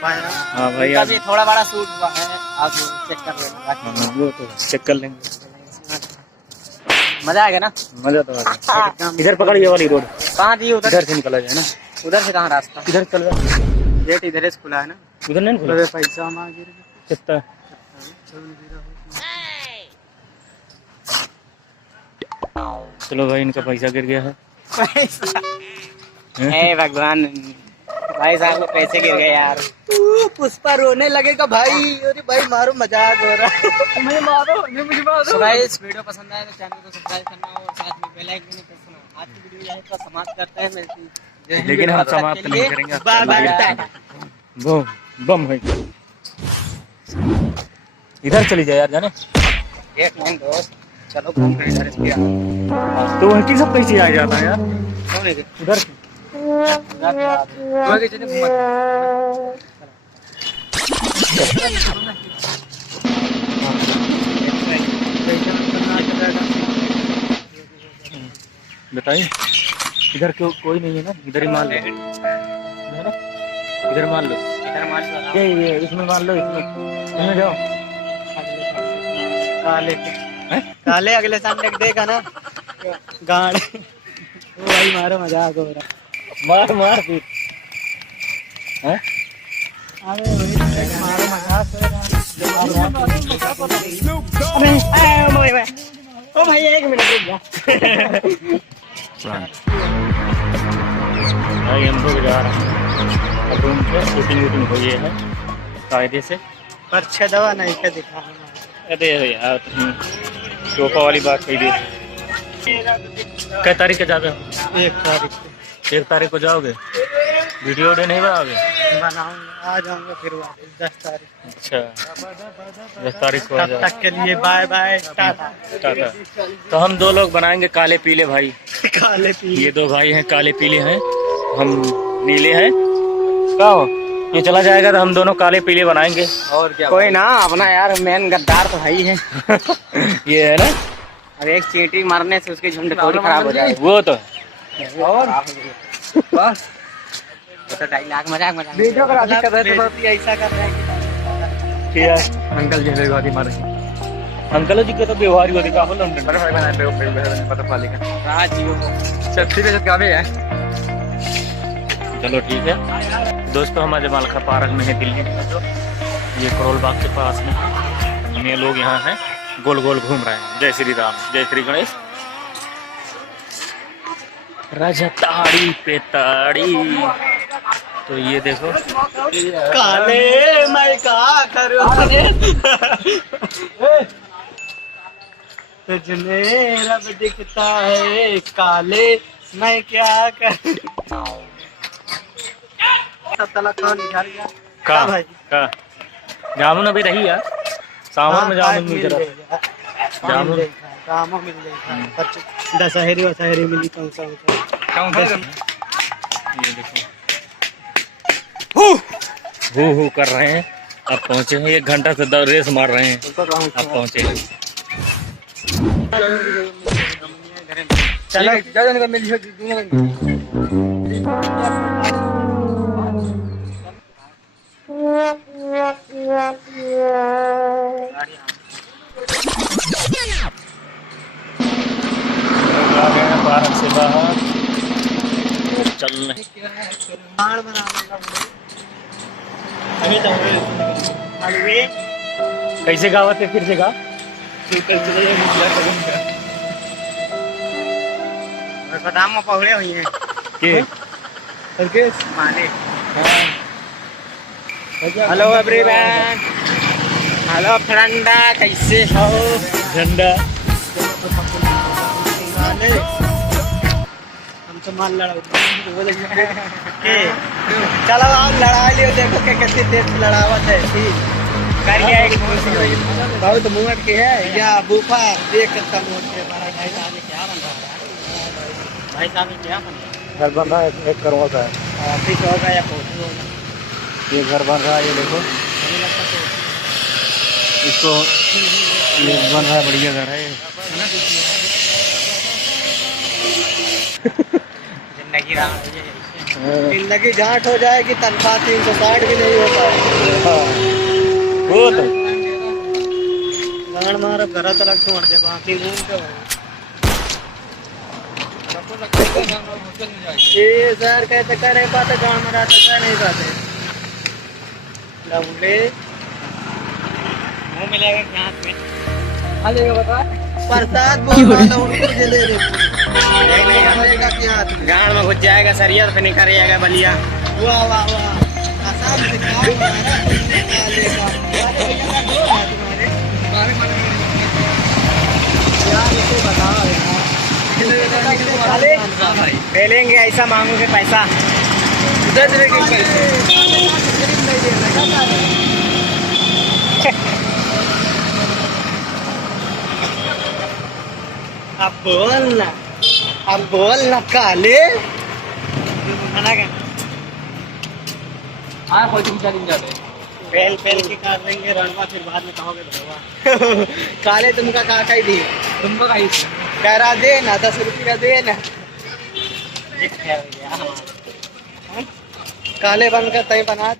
हाँ भाई आज अभी थोड़ा बड़ा शूट हुआ है, आप चेक कर लेना। वो तो चेक कर लेंगे। मजा आएगा ना? मजा तो आएगा। इधर पकड़ ये वाली रोड। कहाँ दी उधर? इधर से निकला जाए ना। उधर से कहाँ रास्ता? इधर चल रहा। गेट इधर से खुला है ना? उधर नहीं खुला। पैसा मांगे कितना? चलो भाई इनका पैसा गिर गया है। हे भगवान, भाई साहब को पैसे गिर गए यार। पुष्पा रोने लगेगा भाई। अरे भाई मारो, मजाक हो रहा है। मुझे मारो। तो गाइस वीडियो पसंद आए तो चैनल को सब्सक्राइब करना और साथ में बेल आइकन प्रेस करना। आज की वीडियो यहीं पर समाप्त करते हैं। मिलती लेकिन हम समाप्त नहीं करेंगे। Bye bye. वो बम है। इधर चली जाए यार जाने। एक मिनट दोस्त, चलो घूम के इधर से। तो वहीं सब कैसे आ जाता है यार? कौन है उधर बताइए। इधर क्यों कोई नहीं है ना? इधर ही मान लो। इधर मान लो। ये इसमें मान लो। इसमें जाओ। काले अगले संडे देगा ना गाड़। ओ भाई मारो, मजाक हो रहा। मार फिर। हैं? अरे भाई मारो, मजाक हो रहा। ओ भाई एक मिनट रुक जा। भाई हम लोग जा रहे हैं अब रूम पे। शूटिंग हो गई है कायदे से। पर छह दवा नहीं क्या दिखा। अरे यार टोपा वाली बात कही दी। कै तारीख को जाओगे? 1 तारीख को जाओगे? वीडियो नहीं बनाओगे? बनाऊंगा, आ जाऊंगा फिर वापस 10 तारीख। अच्छा 10 तारीख को आ तब जाओ। तक के लिए बाय बाय, टाटा। तो हम 2 लोग बनाएंगे काले पीले भाई। काले पीले। ये 2 भाई हैं काले पीले हैं, हम नीले हैं। क्या हो? ये चला जाएगा तो हम दोनों काले पीले बनाएंगे। और क्या? कोई ना, अपना यार मेन गद्दार तो भाई है। ये है ना। अब एक चींटी मारने से उसकी झुंड थोड़ी खराब हो जाएगी। वो तो और बस तो 2.5 लाख। मजाक वीडियो कर रहे तो ऐसा कर रहे हैं कि यार अंकल जी व्यवहार मारे। अंकल जी के तो व्यवहार होते का बोल भाई बना बटरफ्लाई का राजीव सच्ची में गावे है। चलो ठीक है दोस्तों, हम आज मालखा पार्क में है दिल्ली में। जो ये करोल बाग के पास में हम ये लोग यहाँ हैं, गोल गोल घूम रहे हैं। जय श्री राम, जय श्री गणेश। राजा ताड़ी पे ताड़ी। तो ये देखो काले मैं क्या करूं तुझमें रब दिखता है काले मैं क्या करूं। का भाई का जामुन अभी रही यार। सावन में जामुन मिल रहा। जामुन मिल जाएगा। दशहरी वशहरी मिली कौन सा ये देखो हु कर रहे हैं। अब पहुंचे हैं, 1 घंटा से रेस मार रहे हैं। अब पहुंचे हैं। पार्क से बाहर चल रहे। कैसे गावत है फिर से गा। गोदाम में पहुड़े हुई हैं के माने। हेलो एवरीवन, हेलो फ्रेंडा, कैसे हो? झंडा हम तो मान लड़ा चलो आप लड़ा लियो, देखो के कैसे देश लड़ावत है। कर लिया एक बहुत मुंह के है या बूफा देख सकता मुंह के। भाई साहब क्या बन रहा है? भाई साहब क्या बन रहा है? घर बन रहा है। 1 करोड़ का है। ऑफिस होगा या कोठी होगा? ये घर बन रहा है। ये देखो इसको ये बन रहा है। बढ़िया घर है। जिंदगी रहा है। जिंदगी झाट हो जाएगी, तनख्वाह 360 भी नहीं हो पाएगी। वो तो गाड़ मार घर तक छोड़ दे, बाकी घूम के ये सर कहते कर नहीं पाते, गाँव में रहते कर नहीं पाते। लवले मुँह मिलेगा क्या हाथ में? प्रसाद बोल वाला उनको दे दे गाड़ में घुस जाएगा, सरिया पे निकल जाएगा बलिया। वाह वाह वाह, आसाम से काम खेलेंगे ऐसा मांगोगे पैसा, अब बोल ना काले। फेल की काट लेंगे रणवा, फिर बाद में कहोगे भगवा। काले तुमका काटा ही दी, तुमको कह रहा दे ना, 10 रुपया दे ना। काले बनकर तय बना